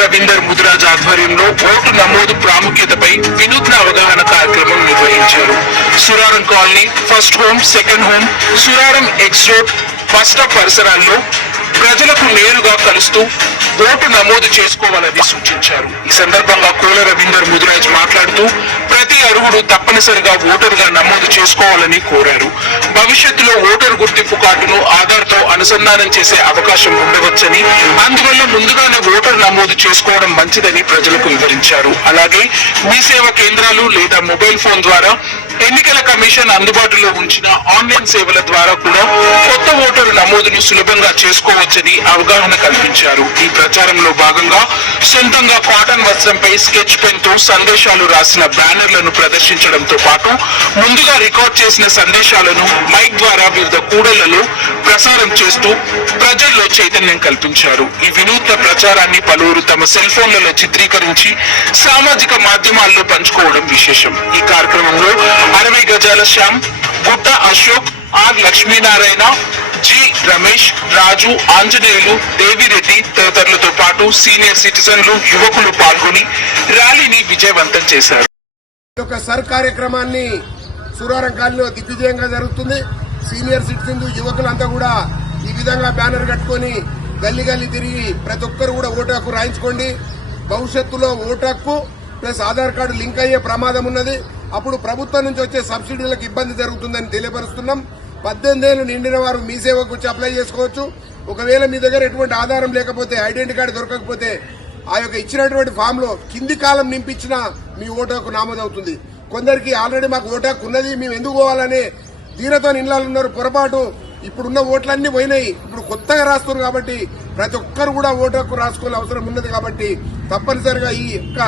రవీందర్ ముదిరాజ్ ఆధ్వర్యంలో ఓటు నమోదు ప్రాముఖ్యతపై వినూత్న అవగాహన కార్యక్రమం నిర్వహించారు. Suraram colony, first home, second home, Suraram X road, bus stop పరిసరాల్లో ప్రజలకు నేరుగా కలుస్తూ ఓటు నమోదు చేసుకోవాలని సూచించారు. ఈ సందర్భంగా కోల రవీందర్ ముదిరాజ్ మాట్లాడుతూ ప్రతి అర్హుడు తప్పనిసరిగా ఓటరుగా నమోదు చేసుకోవాలని కోరారు. భవిష్యత్తులో ఓటరు గుర్తింపు కార్డును ఆధార్తో అనుసంధానం చేసే అవకాశం ఉండవచ్చని, అందువల్ల ముందుగానే ఓటరు నమోదు చేసుకోవడం మంచిదని ప్రజలకు వివరించారు. అలాగే మీ సేవా కేంద్రాలు లేదా మొబైల్ ఫోన్ ద్వారా ఎన్నికల కమిషన్ అందుబాటులో ఉంచిన ఆన్లైన్ సేవల ద్వారా కూడా కొత్త ఓటరు నమోదును సులభంగా చేసుకోవచ్చని అవగాహన కల్పించారు. ఈ ప్రచారంలో భాగంగా సొంతంగా కాటన్ వస్త్రంపై స్కెచ్ పెన్ తో సందేశాలు రాసిన బ్యానర్లను ప్రదర్శించడంతో పాటు ముందుగా రికార్డ్ చేసిన సందేశాలను మైక్ ద్వారా వివిధ కూడళ్లలో ప్రసారం చేస్తూ ప్రజల్లో చైతన్యం కల్పించారు. ఈ వినూత్న ప్రచారాన్ని పలువురు తమ సెల్ ఫోన్లలో చిత్రీకరించి సామాజిక మాధ్యమాల్లో పంచుకోవడం విశేషం. ఈ కార్యక్రమంలో 60 గజాల శ్యామ్, గుట్ట అశోక్, ఆర్ లక్ష్మీనారాయణ, జి రమేష్, రాజు, ఆంజనేయులు, దేవిరెడ్డి తదితరులతో పాటు సీనియర్ సిటిజన్లు, యువకులు పాల్గొని ర్యాలీని విజయవంతం చేశారు. సర్ కార్యక్రమాన్ని సురారం కాలనీలో దిగ్విజయంగా జరుగుతుంది. సీనియర్ సిటిజన్లు, యువకులంతా కూడా ఈ విధంగా బ్యానర్ కట్టుకొని గల్లీ గల్లీ తిరిగి ప్రతి ఒక్కరు కూడా ఓటు హక్కు రాయించుకోండి. భవిష్యత్తులో ఓటు హక్కు ప్లస్ ఆధార్ కార్డు లింక్ అయ్యే ప్రమాదం ఉన్నది. అప్పుడు ప్రభుత్వం నుంచి వచ్చే సబ్సిడీలకు ఇబ్బంది జరుగుతుందని తెలియపరుస్తున్నాం. 18 ఏళ్లు నిండిన వారు మీ సేవకు వచ్చి అప్లై చేసుకోవచ్చు. ఒకవేళ మీ దగ్గర ఎటువంటి ఆధారం లేకపోతే, ఐడెంటిటీ కార్డు దొరకకపోతే ఆ యొక్క ఇచ్చినటువంటి ఫామ్ లో కింది కాలం నింపించినా మీ ఓటు హక్కు నమోదవుతుంది. కొందరికి ఆల్రెడీ మాకు ఓటు హక్కు ఉన్నది, మేము ఎందుకు పోవాలనే దీనితో నిండాలున్నారు. పొరపాటు, ఇప్పుడున్న ఓట్లన్నీ పోయినాయి. ఇప్పుడు కొత్తగా రాస్తున్నారు కాబట్టి ప్రతి ఒక్కరు కూడా ఓటు హక్కు రాసుకోవాల్సిన అవసరం ఉన్నది. కాబట్టి తప్పనిసరిగా ఈ యొక్క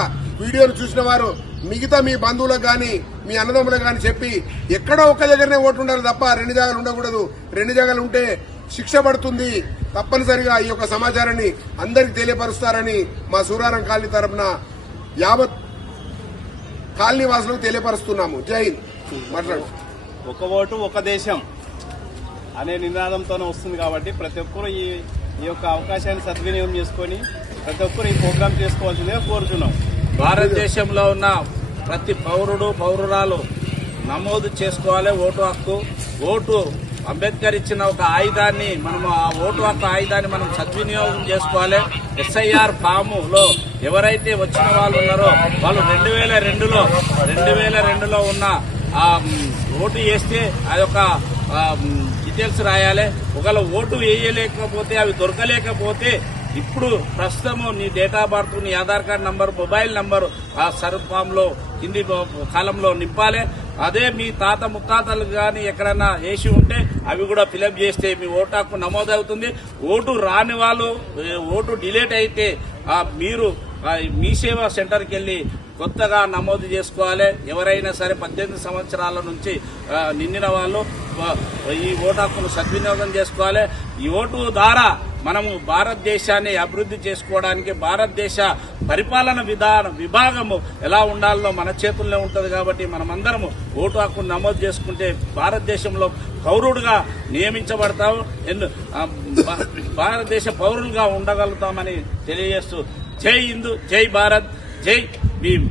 వీడియోను చూసిన వారు మిగతా మీ బంధువులకు గాని మీ అన్నదమ్ములకు గాని చెప్పి ఎక్కడో ఒక్క దగ్గరనే ఓటు ఉండాలి తప్ప 2 జాగాలు ఉండకూడదు. 2 జాగాలు ఉంటే శిక్ష పడుతుంది. తప్పనిసరిగా ఈ యొక్క సమాచారాన్ని అందరికి తెలియపరుస్తారని మా సూరారం కాలనీ తరఫున యావత్ కాలనీ వాసులకు తెలియపరుస్తున్నాము. జై హింద్. మాట్లాడు. ఒక ఓటు ఒక దేశం అనే నినాదంతోనే వస్తుంది కాబట్టి ప్రతి ఒక్కరూ ఈ యొక్క అవకాశాన్ని సద్వినియోగం చేసుకుని ప్రతి ఒక్కరు ఈ ప్రోగ్రాం చేసుకోవాల్సిందిగా కోరుతున్నాం. భారతదేశంలో ఉన్న ప్రతి పౌరుడు పౌరురాలు నమోదు చేసుకోవాలి ఓటు హక్కు. ఓటు అంబేద్కర్ ఇచ్చిన ఒక ఆయుధాన్ని మనం ఆ ఓటు హక్కు ఆయుధాన్ని మనం సద్వినియోగం చేసుకోవాలి. ఎస్ఐఆర్ ఫాములో ఎవరైతే వచ్చిన వాళ్ళు ఉన్నారో వాళ్ళు 2002లో ఉన్న ఓటు వేస్తే అదొక డీటెయిల్స్ రాయాలి. ఒకవేళ ఓటు వేయలేకపోతే అవి దొరకలేకపోతే ఇప్పుడు ప్రస్తుతము నీ డేట్ ఆఫ్ బర్త్, నీ Aadhaar card number, mobile number ఆ సర్వ్ ఫామ్ లో కింది కాలంలో నింపాలి. అదే మీ తాత ముత్తాతలు గాని ఎక్కడన్నా వేసి ఉంటే అవి కూడా ఫిలప్ చేస్తే మీ ఓటు హక్కు నమోదవుతుంది. ఓటు రాని వాళ్ళు ఓటు డిలేట్ అయితే మీరు మీ సేవా సెంటర్కి వెళ్లి కొత్తగా నమోదు చేసుకోవాలి. ఎవరైనా సరే 18 సంవత్సరాల నుంచి నిండిన వాళ్ళు ఈ ఓటు హక్కును సద్వినియోగం చేసుకోవాలి. ఈ ఓటు ద్వారా మనము భారతదేశాన్ని అభివృద్ధి చేసుకోవడానికి భారతదేశ పరిపాలన విభాగము ఎలా ఉండాలో మన చేతుల్లో ఉంటుంది. కాబట్టి మనమందరము ఓటు హక్కును నమోదు చేసుకుంటే భారతదేశంలో పౌరుడుగా నియమించబడతాము, భారతదేశ పౌరులుగా ఉండగలుగుతామని తెలియజేస్తూ జై హిందూ, జై భారత్, జై భీమ్.